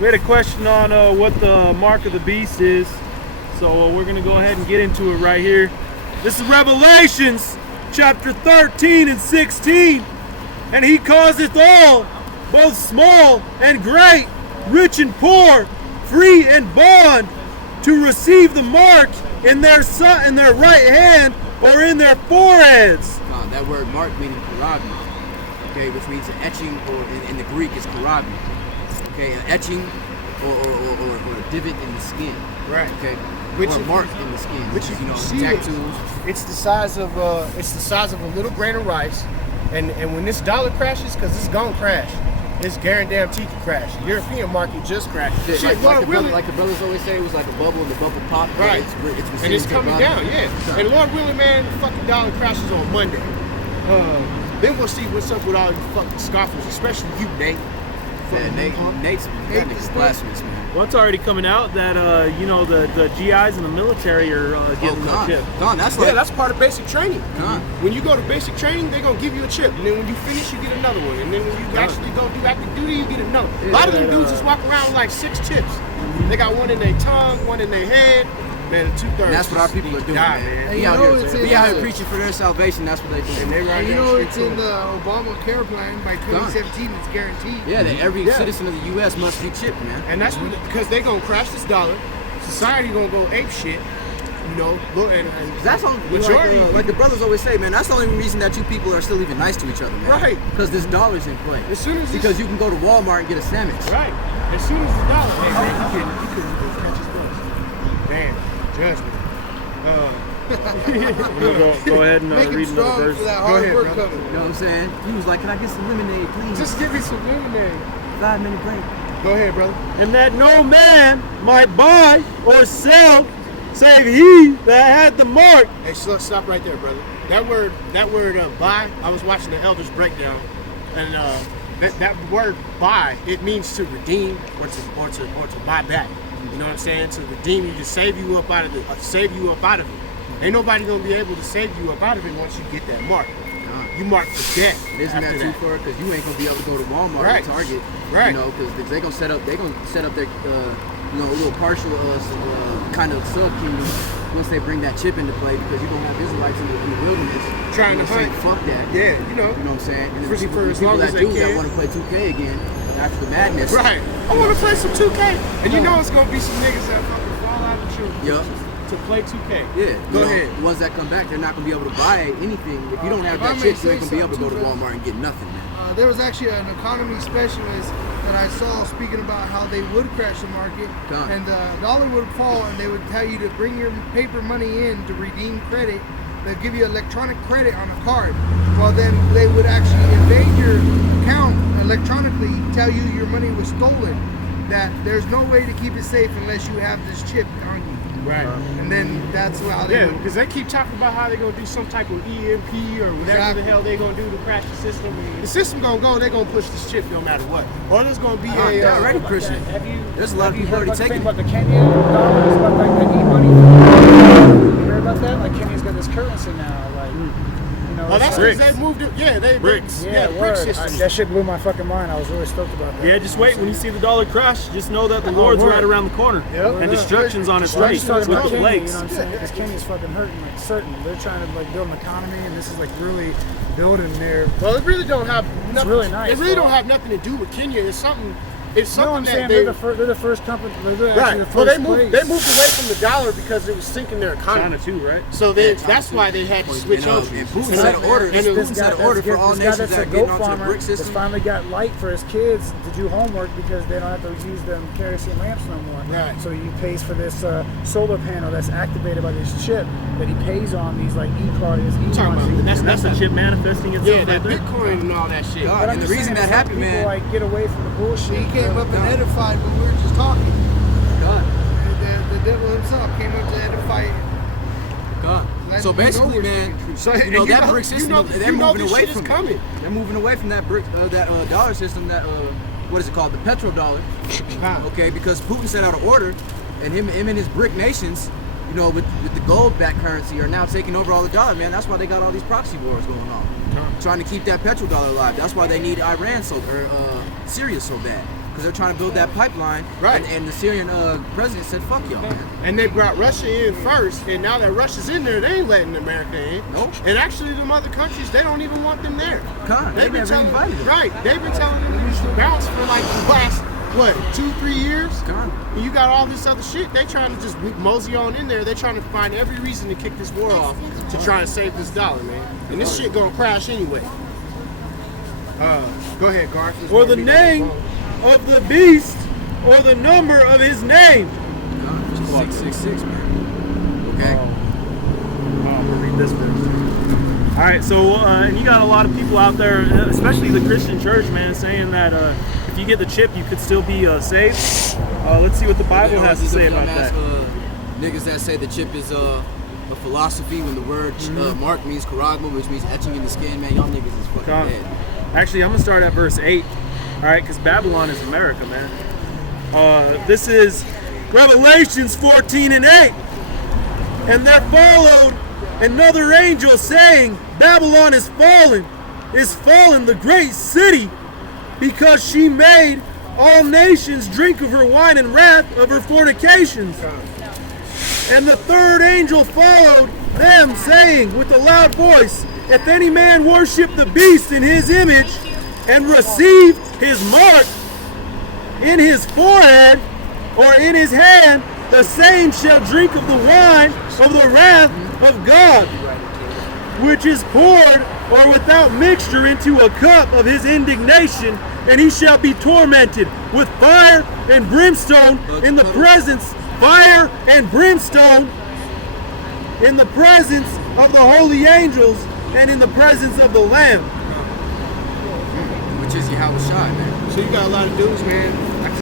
We had a question on what the mark of the beast is, so we're gonna go ahead and get into it right here. This is Revelations chapter 13 and 16. And he causeth all, both small and great, rich and poor, free and bond, to receive the mark in their right hand or in their foreheads. That word mark meaning karabim, okay, which means an etching, or in the Greek is karabim, okay, an etching or a divot in the skin, right? Okay, which or a mark in the skin, which is, tattoos. It's the size of a little grain of rice, and when this dollar crashes, because it's gonna crash. It's guaranteed to crash. European market just crashed. Like the brothers always say, it was like a bubble and the bubble popped. Right. And it's coming down, yeah. And Lord willing, man, the fucking dollar crashes on Monday. Then we'll see what's up with all you fucking scoffers, especially you, Nate. Yeah, Nate's blasphemous, man. Well, it's already coming out that the GIs in the military are getting the chip. That's part of basic training. When you go to basic training, they're gonna give you a chip, and then when you finish, you get another one, and then when you actually go do active duty, you get another. A lot of them dudes just walk around with like 6 chips. They got one in their tongue, one in their head. Man, 2/3. And that's what our people are doing, man. Be out here preaching for their salvation. That's what they do. And they right it's in the Obamacare plan by 2017. It's guaranteed. Yeah, that every citizen of the U.S. must be chipped, man. And that's because they gonna crash this dollar. Society gonna go ape shit. And that's all. Like the brothers always say, man. That's the only reason that you people are still even nice to each other, man. Right. Because this dollar's in play. As soon as because you can go to Walmart and get a sandwich. Right. As soon as the dollar, hey man, you couldn't go catch his bus. Damn. Judgment. Go ahead and read another verse. For that hard work coming. You know what I'm saying? He was like, "Can I get some lemonade, please?" Just give me some lemonade. 5-minute break. Go ahead, brother. And that no man might buy or sell, save he that had the mark. Hey, stop right there, brother. That word, buy. I was watching the Elders breakdown, and that word buy, it means to redeem or to buy back. You know what I'm saying? To redeem you, to save you up out of it. Ain't nobody gonna be able to save you up out of it once you get that mark. You mark for death. Isn't that too far? Because you ain't gonna be able to go to Walmart or Target, right? You know, because they're gonna set up their little partial kind of sub kingdom once they bring that chip into play, because you're gonna have Israelites in the wilderness trying to say fuck that. Yeah, you know what I'm saying. And for as long as that they do can. that want to play 2K again after the madness. Right. I want to play some 2K, and you know it's gonna be some niggas that fucking fall out of the truth. Yup. To play 2K. Yeah. Go ahead. The ones that come back, they're not gonna be able to buy anything. If you don't have that chip, you ain't gonna be able to go to Walmart and get nothing, man. There was actually an economy specialist that I saw speaking about how they would crash the market, and the dollar would fall, and they would tell you to bring your paper money in to redeem credit. They'd give you electronic credit on a card. Well, then they would actually invade your account electronically, tell you your money was stolen, that there's no way to keep it safe unless you have this chip on you. Right. And then that's how they because they keep talking about how they're going to do some type of EMP or whatever the hell they're going to do to crash the system. The system going to go, they're going to push this chip no matter what. Or there's going to be already pushing it. There's a lot of people already taking it. About the Kenya dollars, about like the e-money. You heard about that? Like Kenya's got this currency now, like Oh, that's because they moved it. Yeah, bricks. Yeah, the brick system. That shit blew my fucking mind. I was really stoked about that. Yeah, just wait. When you see the dollar crash, just know that the Lord's right around the corner. And destruction's on its way with the plagues. You know what I'm saying? Because Kenya's fucking hurting, like certain. They're trying to like build an economy, and this is like really building their. Well, it really don't have. It's really nice. It really don't have nothing to do with Kenya. It's something. It's something I'm that saying they're the first company. They're right. The first well, they moved away from the dollar because it was sinking their economy. China too, right? So that's why they had to switch over. And Putin set an order. Putin set an order for all nations that are getting onto the brick system. That's finally got light for his kids to do homework because they don't have to use them kerosene lamps no more. Right. So he pays for this solar panel that's activated by this chip that he pays on these like e-card. That's the chip manifesting itself. Yeah, that Bitcoin and all that shit. And the reason that happened, man. People like get away from the bullshit. He came up and edified when we were just talking. God. The devil himself came up to edify. God. So basically, man, that brick system, they're moving away from it. They're moving away from that brick, that dollar system. That what is it called? The petrodollar. Okay, because Putin set out an order, and him and his brick nations, with the gold-backed currency, are now taking over all the dollar. Man, that's why they got all these proxy wars going on, trying to keep that petrodollar alive. That's why they need Iran Syria so bad. because they're trying to build that pipeline. Right. And the Syrian president said, "Fuck y'all." Man. And they brought Russia in first, and now that Russia's in there, they ain't letting America in. Nope. And actually, them other countries, they don't even want them there. They've been telling right. They've been telling them you should bounce for like the last 2-3 years. And you got all this other shit. They trying to just mosey on in there. They're trying to find every reason to kick this war off to try to save this dollar, man. And this shit gonna crash anyway. Go ahead, Garth. Or the name of the beast, or the number of his name. 666, man. Okay. I'm gonna read this verse. All right, so and you got a lot of people out there, especially the Christian church, man, saying that if you get the chip, you could still be saved. Let's see what the Bible has to say about that. Niggas that say the chip is a philosophy when the word mark means charagma, which means etching in the skin, man. Y'all niggas is fucking dead. Actually, I'm gonna start at verse 8. All right, because Babylon is America, man. This is Revelations 14:8. And there followed another angel saying, Babylon is fallen, the great city, because she made all nations drink of her wine and wrath of her fornications. And the third angel followed them, saying with a loud voice, if any man worship the beast in his image, and receive his mark in his forehead or in his hand, the same shall drink of the wine of the wrath of God, which is poured or without mixture into a cup of his indignation, and he shall be tormented with fire and brimstone in the presence, in the presence of the holy angels and in the presence of the Lamb. Which is Yahweh Shai, man. So you got a lot of dudes, man.